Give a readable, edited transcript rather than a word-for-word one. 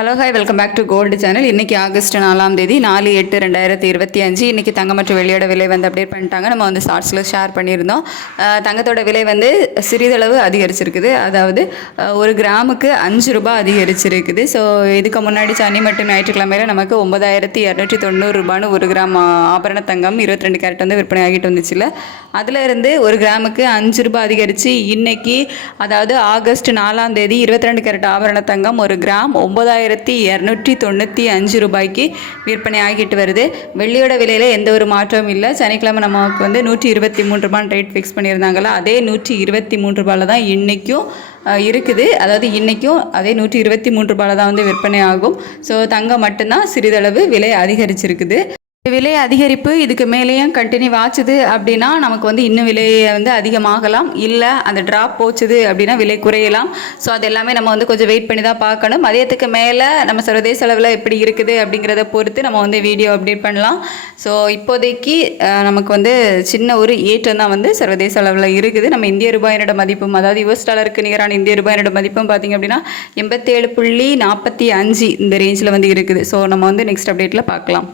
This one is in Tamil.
Hello hi welcome back to gold channel. இன்றைக்கி ஆகஸ்ட் 4ஆம் தேதி 4/8/2025. இன்றைக்கி தங்கம் மற்றும் வெள்ளியோட விலை வந்து அப்டேட் பண்ணிட்டாங்க. நம்ம வந்து ஷார்ட்ஸில் ஷேர் பண்ணியிருந்தோம். தங்கத்தோட விலை வந்து சிறிதளவு அதிகரிச்சிருக்குது. அதாவது ஒரு கிராமுக்கு 5 ரூபாய் அதிகரிச்சிருக்குது. ஸோ இதுக்கு முன்னாடி சனி மற்றும் ஞாயிற்றுக்கிழமையில் நமக்கு 9,290 ரூபான்னு ஒரு கிராம் ஆபரண தங்கம் 22 கேரட் வந்து விற்பனை ஆகிட்டு வந்துச்சுல. அதில் இருந்து ஒரு கிராமுக்கு 5 ரூபாய் அதிகரித்து இன்னைக்கு, அதாவது ஆகஸ்ட் 4ஆம் தேதி 22 கேரட் ஆபரண தங்கம் ஒரு கிராம் 9,295 ரூபாய்க்கு விற்பனை ஆகிட்டு வருது. வெள்ளியோட விலையில் எந்த ஒரு மாற்றமும் இல்லை. சனிக்கிழமை நமக்கு வந்து 123 ரூபான்னு ரேட் ஃபிக்ஸ் பண்ணியிருந்தாங்களா, அதே 123 ரூபாயில் தான் இன்றைக்கும் இருக்குது. அதாவது இன்றைக்கும் அதே 123 ரூபாயில் தான் வந்து விற்பனை ஆகும். ஸோ தங்கம் மட்டும்தான் சிறிதளவு விலை அதிகரிச்சிருக்குது. விலை அதிகரிப்பு இதுக்கு மேலேயும் கண்டினியூ ஆச்சுது அப்படின்னா நமக்கு வந்து இன்னும் விலையை வந்து அதிகமாகலாம், இல்லை அந்த ட்ராப் போச்சுது அப்படின்னா விலை குறையலாம். ஸோ அது எல்லாமே நம்ம வந்து கொஞ்சம் வெயிட் பண்ணி தான் பார்க்கணும். மதியத்துக்கு மேலே நம்ம சர்வதேச அளவில் எப்படி இருக்குது அப்படிங்கிறத பொறுத்து நம்ம வந்து வீடியோ அப்டேட் பண்ணலாம். ஸோ இப்போதைக்கு நமக்கு வந்து சின்ன ஒரு ஏற்றம் தான் வந்து சர்வதேச அளவில் இருக்குது. நம்ம இந்திய ரூபாயினோட மதிப்பும், அதாவது US டாலருக்கு நிகரான இந்திய ரூபாயினோட மதிப்பும் பார்த்திங்க அப்படின்னா 87.45 இந்த ரேஞ்சில் வந்து இருக்குது. ஸோ நம்ம வந்து நெக்ஸ்ட் அப்டேட்டில் பார்க்கலாம்.